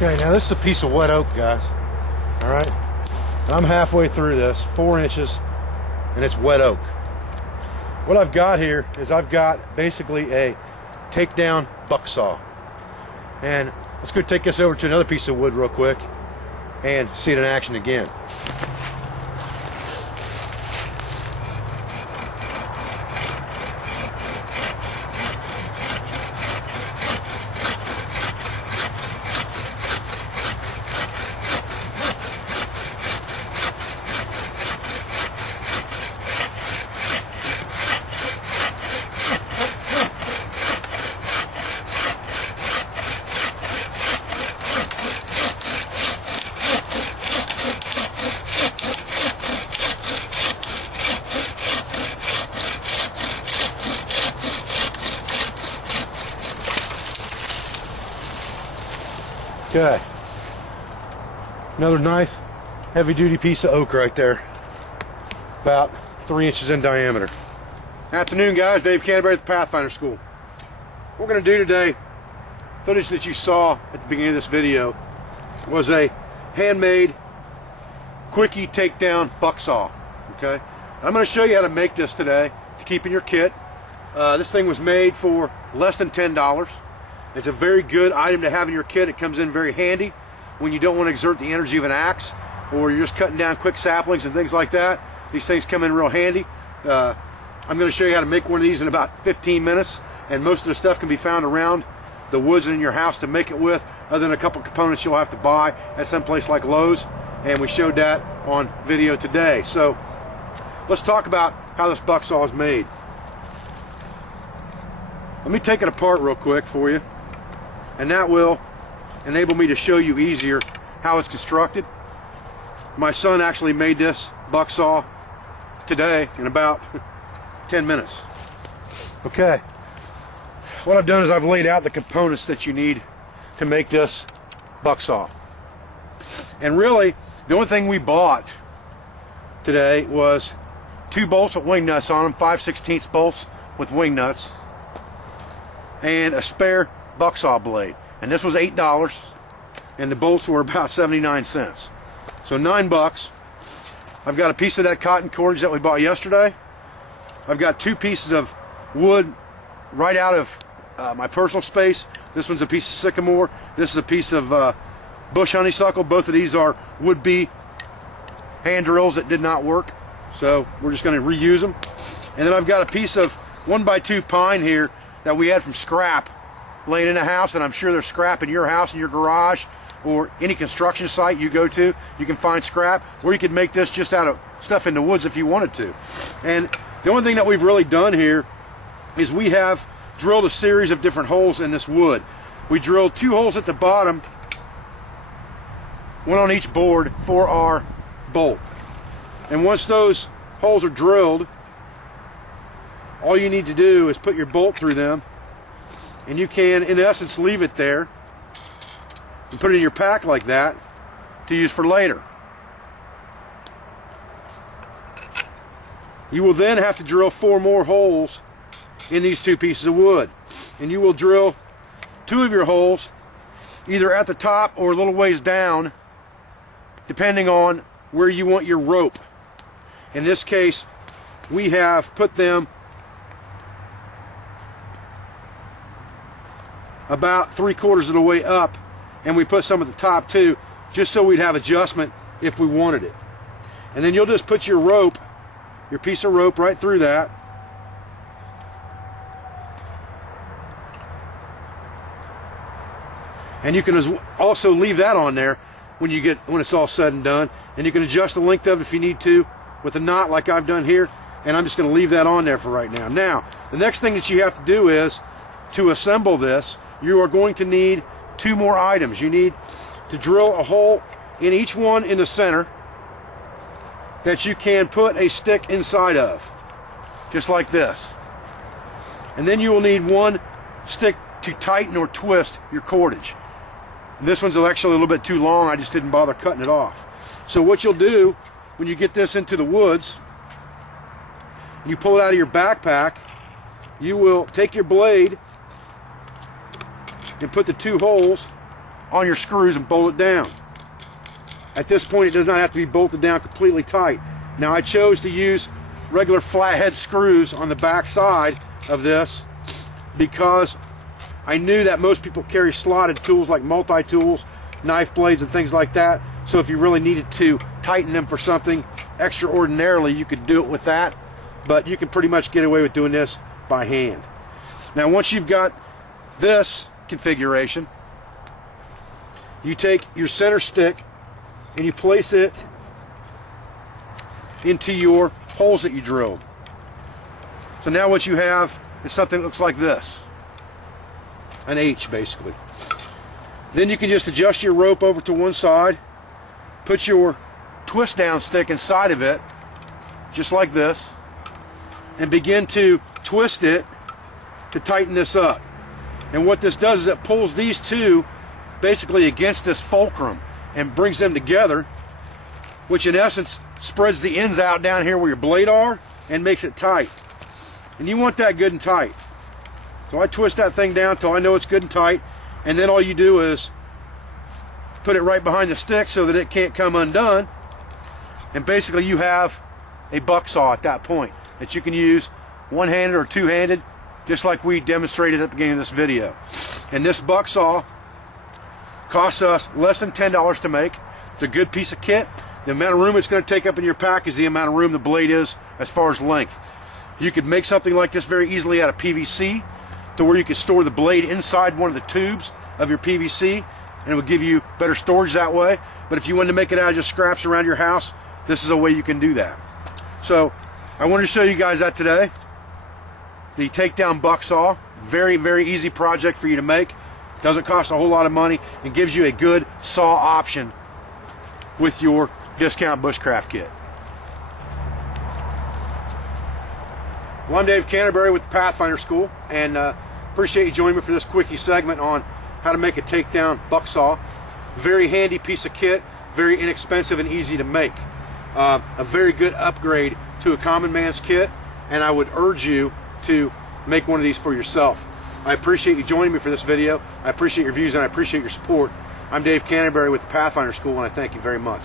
Okay, now this is a piece of wet oak, guys. All right, and I'm halfway through this, 4 inches, and it's wet oak. What I've got here is I've got basically a takedown BuckSaw. And let's go take this over to another piece of wood real quick and see it in action again. Okay, another nice heavy-duty piece of oak right there, about 3 inches in diameter. Afternoon, guys. Dave Canterbury at the Pathfinder School. What we're going to do today, footage that you saw at the beginning of this video, was a handmade quickie takedown BuckSaw. Okay, I'm going to show you how to make this today to keep in your kit. This thing was made for less than $10. It's a very good item to have in your kit. It comes in very handy when you don't want to exert the energy of an axe, or you're just cutting down quick saplings and things like that. These things come in real handy. I'm going to show you how to make one of these in about 15 minutes, and most of the stuff can be found around the woods and in your house to make it with, other than a couple components you'll have to buy at some place like Lowe's, and we showed that on video today. So let's talk about how this BuckSaw is made. Let me take it apart real quick for you, and that will enable me to show you easier how it's constructed. My son actually made this BuckSaw today in about 10 minutes. Okay, what I've done is I've laid out the components that you need to make this BuckSaw. And really, the only thing we bought today was 2 bolts with wing nuts on them, 5/16 bolts with wing nuts, and a spare BuckSaw blade. And this was $8, and the bolts were about 79 cents. So $9. I've got a piece of that cotton cordage that we bought yesterday. I've got 2 pieces of wood right out of my personal space. This one's a piece of sycamore. This is a piece of bush honeysuckle. Both of these are would-be hand drills that did not work, so we're just going to reuse them. And then I've got a piece of 1x2 pine here that we had from scrap laying in the house, and I'm sure there's scrap in your house, in your garage, or any construction site you go to. You can find scrap, or you could make this just out of stuff in the woods if you wanted to. And the only thing that we've really done here is we have drilled a series of different holes in this wood. We drilled 2 holes at the bottom, one on each board, for our bolt. And once those holes are drilled, all you need to do is put your bolt through them, and you can, in essence, leave it there and put it in your pack like that to use for later. You will then have to drill 4 more holes in these 2 pieces of wood, and you will drill 2 of your holes either at the top or a little ways down, depending on where you want your rope. In this case, we have put them about 3/4 of the way up, and we put some at the top too, just so we'd have adjustment if we wanted it. And then you'll just put your rope, your piece of rope, right through that, and you can also leave that on there when it's all said and done, and you can adjust the length of it if you need to with a knot like I've done here, and I'm just going to leave that on there for right now. Now, the next thing that you have to do is to assemble this. You are going to need 2 more items. You need to drill a hole in each one in the center that you can put a stick inside of, just like this. And then you will need 1 stick to tighten or twist your cordage. And this one's actually a little bit too long. I just didn't bother cutting it off. So what you'll do when you get this into the woods, and you pull it out of your backpack, you will take your blade and put the 2 holes on your screws and bolt it down. At this point, it does not have to be bolted down completely tight. Now, I chose to use regular flathead screws on the back side of this because I knew that most people carry slotted tools like multi-tools, knife blades, and things like that. So if you really needed to tighten them for something extraordinarily, you could do it with that. But you can pretty much get away with doing this by hand. Now, once you've got this configuration, you take your center stick and you place it into your holes that you drilled. So now what you have is something that looks like this. An H, basically. Then you can just adjust your rope over to one side, put your twist down stick inside of it, just like this, and begin to twist it to tighten this up. And what this does is it pulls these two basically against this fulcrum and brings them together, which in essence spreads the ends out down here where your blade are and makes it tight. And you want that good and tight. So I twist that thing down until I know it's good and tight, and then all you do is put it right behind the stick so that it can't come undone, and basically you have a BuckSaw at that point that you can use one-handed or two-handed, just like we demonstrated at the beginning of this video. And this BuckSaw costs us less than $10 to make. It's a good piece of kit. The amount of room it's going to take up in your pack is the amount of room the blade is as far as length. You could make something like this very easily out of PVC, to where you could store the blade inside one of the tubes of your PVC, and it would give you better storage that way. But if you wanted to make it out of just scraps around your house, this is a way you can do that. So I wanted to show you guys that today. The takedown BuckSaw, very, very easy project for you to make. Doesn't cost a whole lot of money and gives you a good saw option with your discount Bushcraft kit. Well, I'm Dave Canterbury with the Pathfinder School, and appreciate you joining me for this quickie segment on how to make a takedown BuckSaw. Very handy piece of kit, very inexpensive and easy to make. A very good upgrade to a common man's kit, and I would urge you to make one of these for yourself. I appreciate you joining me for this video. I appreciate your views and I appreciate your support. I'm Dave Canterbury with the Pathfinder School, and I thank you very much.